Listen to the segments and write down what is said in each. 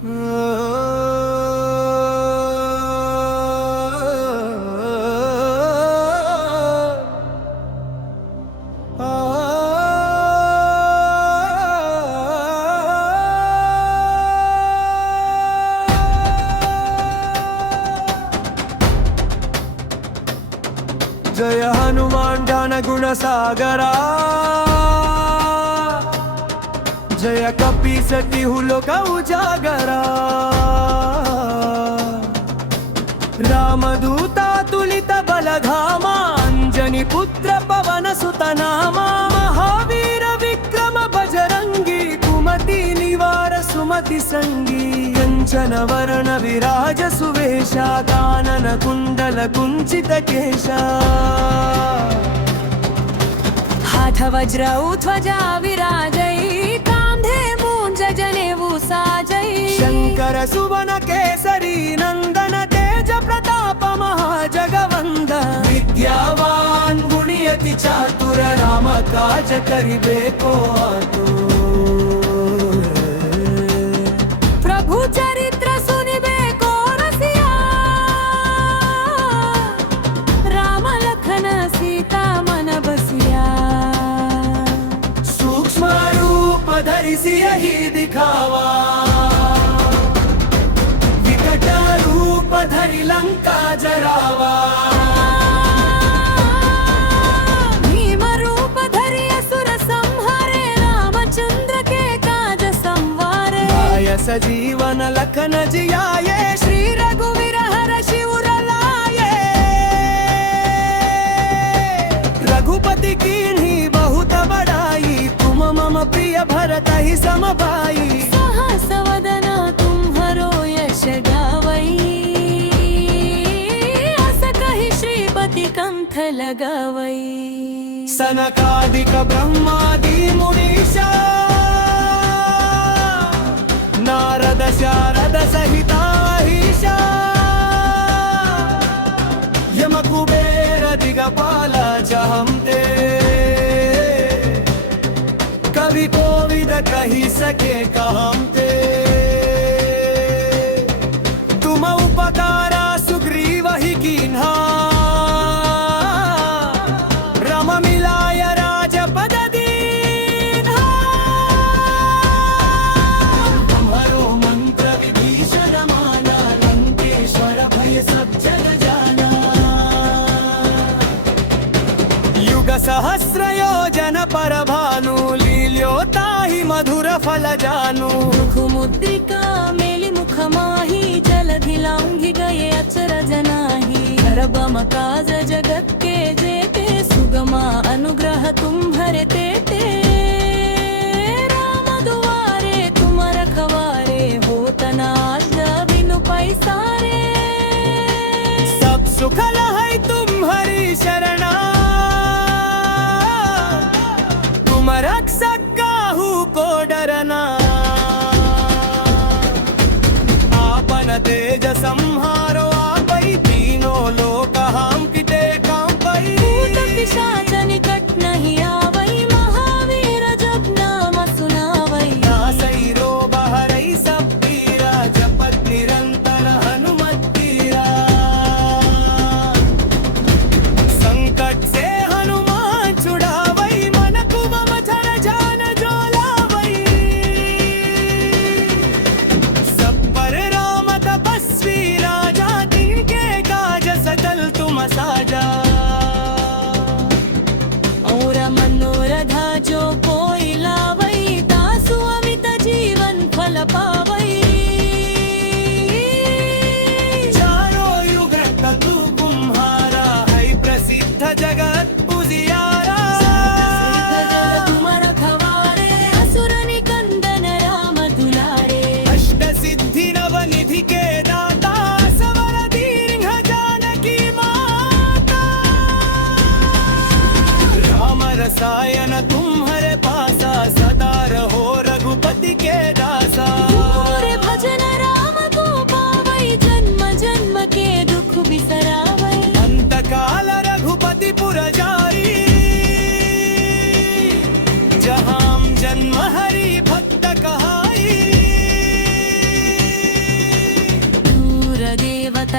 जय हनुमान ज्ञान गुण सागरा, जय कपीसति लोक उजागरा। रामदूता तुलित बलधामा, अंजनी पुत्र पवन सुत नामा। महावीर विक्रम बजरंगी, कुमति निवार सुमति संगी। कंचन वरण विराज सुवेशा, कानन कुंडल कुंचित केशा। हाथ वज्र ध्वजा विराजै, कांधे मूंज जनेऊ साजै। शंकर सुवन केसरी नंदन, तेज प्रताप महाजगवंदन। विद्यावान गुणियति चातुर, राम काज करिबेको आतुर। प्रभु चरित्र सुनिबेको रसिया, राम लखन सीता मन बसिया। सूक्ष्म रूप धरि सियहि दिखावा, विकट रूप धरि लंका जरावा। भीम रूप धरि असुर संहारे, रामचंद्र के काज संवारे। सजीवन लखन जियाए, श्री रघुवीर हर्षि उर लाए। रघुपति कीन्ही बहुत बड़ाई, तुम मम प्रिय भरत ही सम भाई। सहस वदन तुम्हरो यश गावई, अस कहि श्रीपति कंठ लगावई। सनकादिक ब्रह्मादि मुनीषा, नारद शारद सहिता अहिषा। यम कुबेर दिगपाल चाहते, कवि कोविद कही सके कहते। तुम उपकारा सुग्रीव ही कीन्हा, राम मिलाय राजपद दीन्हा। तुम्हारो मंत्र विभीषण माना, लंकेश्वर भय सब जग जाना। युग सहस्र योजन पर भानु, लील्योताहि मधुर फल जानू। मुद्रिका मेलि मुख माही, जलधि लांघि गए अचरज नाही। रबम काज जगत के जेते, सुगमा अनुग्रह तुम्हरे तेते। राम दुआरे तुम रखवारे, होत न आज्ञा बिनु पैसारे। सब सुख लहै तुम्हारी शरणा, तुम रक्षक काहू को डरना। आपन तेज संहारो आपै, तीनों लोक हांकिते कांपै। भूत पिशाच निकट नहीं आवै, महावीर जब नाम सुनावै। नासै रोग हरै सब पीरा, जपत निरंतर हनुमत तीरा। संकट से हनुमान छुड़ावै, मन कुमम छर जान जो लावै। सब पर राम तपस्वी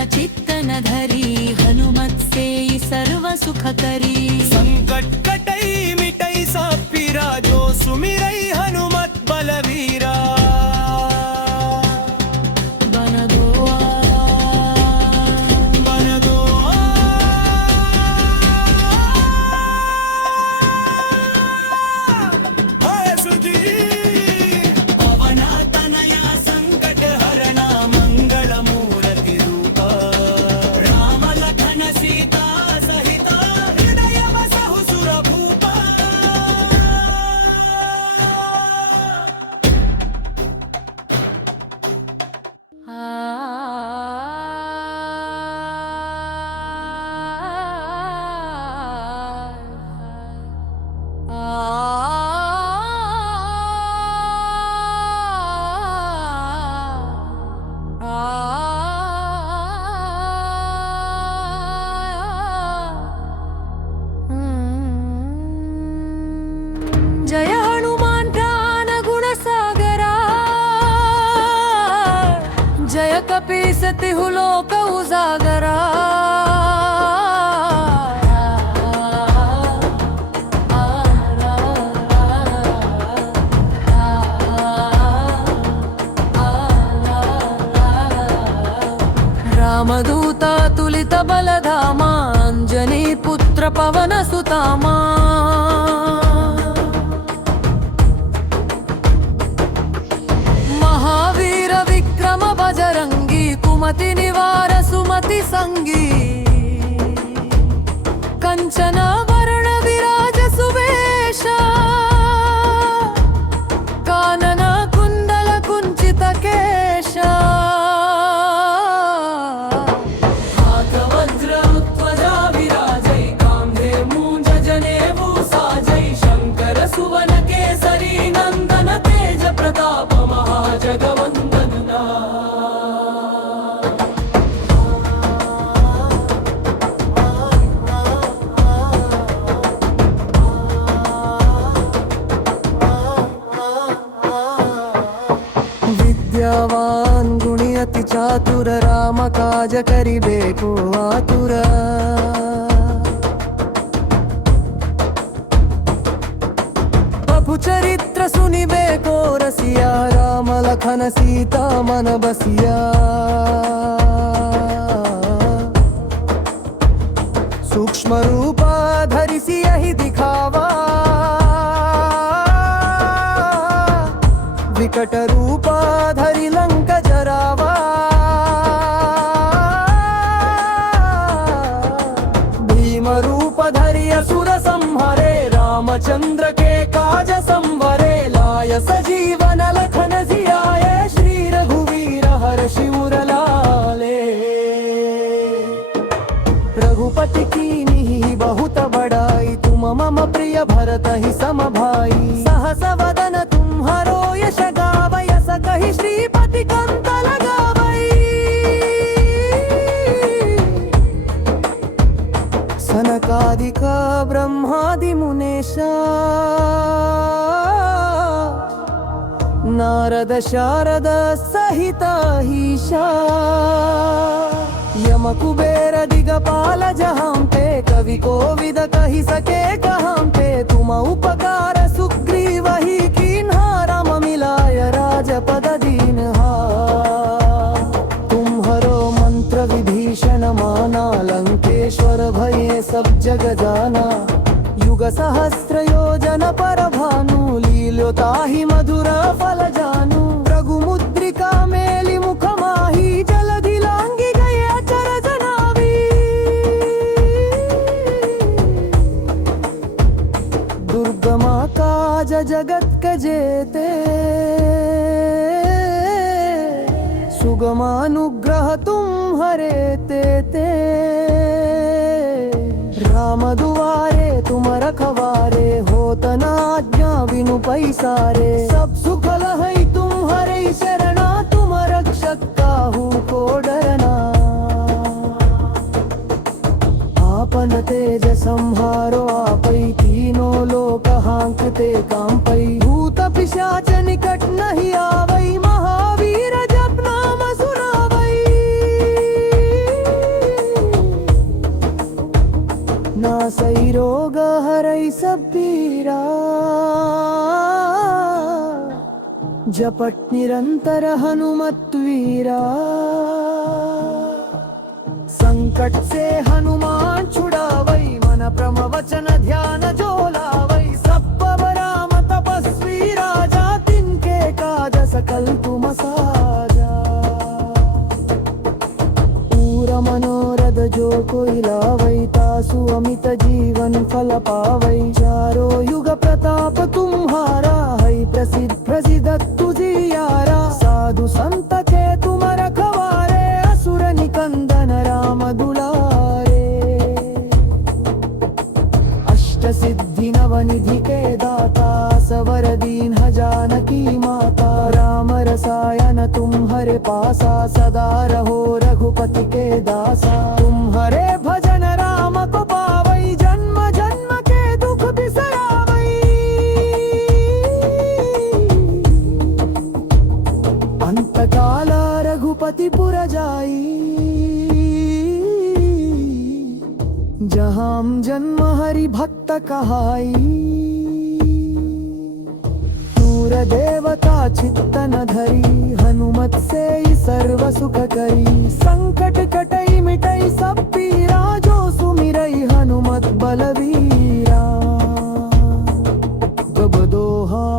चित्त न धरी हनुमत से सर्व सुख करी संकट कटई मिटई सब पीरा जो सुमिरई हनुमत बलवीरा बन दो बन दो हाय सुधी पवन तनया संकट हरणा मंगल मूर्ति रूपा राम लखन सीता सहित हृदय बसहु सुर भूपा जय हनुमान ज्ञान गुण सागरा जय कपीस तिहु लोक उजागरा रामदूता तुलित बलधामा अंजनी पुत्र पवन सुतामा महावीर विक्रम बजरंगी कुमति निवार सुमति संगी कंचन वरण विराज सुवेश कानन कुंडल कुंचित केश हाथ वज्र ध्वजा विराजै कांधे मूंज जनेऊ साजै शंकर सुवन केसरी नंदन तेज प्रताप महाजगवंदना विद्यावान गुणी अति चातुर राम काज करिबेको आतुर प्रभु चरित्र सुनिबेको रसिया राम लखन सीता मन बसिया सूक्ष्म रूपा धरिसी यही दिखावा विकट रूपा धरि लंक जरावा भीम रूप धरि असुर संहरे रामचंद्र के काज संवरे लाय सजीवन लखन जियाए श्री रघुवीर हर्षि उर लाले रघुपति कीन्ही बहुत बड़ाई तुम मम प्रिय भरत ही सम भाई सहस वदन तुम्हारो यश गावै यस कहि श्रीपति कंत लगावै सनकादिक ब्रह्मादि मुनेशा नारद शारद सहित ईशा यम कुबेर दिगपाल जहाँ पे कवि कोविद कहि सके कहाँ पे तुम उपकार सुग्रीव ही कीन्हा राम मिलाय राजपद दीन्हा तुम्हरो मंत्र विभीषण माना लंकेश्वर भये सब जग जाना युग सहस्र योजन पर भानु लील्यो ताहि मधुर फल जानू रघु मुद्रिका मेलि मुख माही जलधि लांगी गए अचरज नावी दुर्गमा काज जगत के जेते सुगमानुग्रह तुम हरे ते राम दुआरे तुम रखवारे होत न आज्ञा बिनु पैसारे सब सुख लहै तुम हरे शरणा तुम रक्षक काहू को डरना आपन तेज संहारो आपै तीनों लोक हांकते कांपै भूत पिशाच निकट नहीं आवै महावीर जप नाम सुनावै जपट निरंतर हनुमत वीरा संकट से हनुमान छुड़ावई मन प्रम वचन ध्यान जो लावई सब राम तपस्वी राजा तिनके काज सकल तुम साजा पूरा मनोरथ जो कोई लावई तासु अमित जीवन फल पावई चारों युग प्रताप तुम्हारा है प्रसिद्ध प्रसिद्ध तुझियारा साधु संत के तुम रखवारे असुर निकंदन राम दुलारे अष्ट सिद्धि नवनिधि के दाता सवर दीन जानकी माता राम रसायन तुम हरे पासा सदा रहो रघुपति के दासा तुम हरे भजन राम को पावई जन्म जन्म के दुख बिसरावई अंत काल रघुपति पुर जाई जहाँ जन्म हरि भक्त कहाई सूर देवता चित्तन धरी हनुमत से ही सर्व सुख करी संकट कटई मिटई सब पीरा जो सुमिरई हनुमत बलवीरा जब दोहा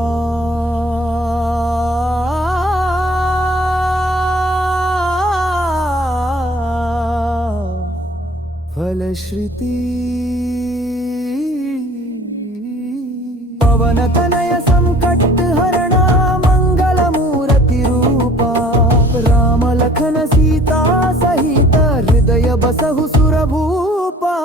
फलश्रुति पवन तनय संकट हरणा मंगल मूर्ति रूपा राम लखन सीता सहित हृदय बसहु सुर भूपा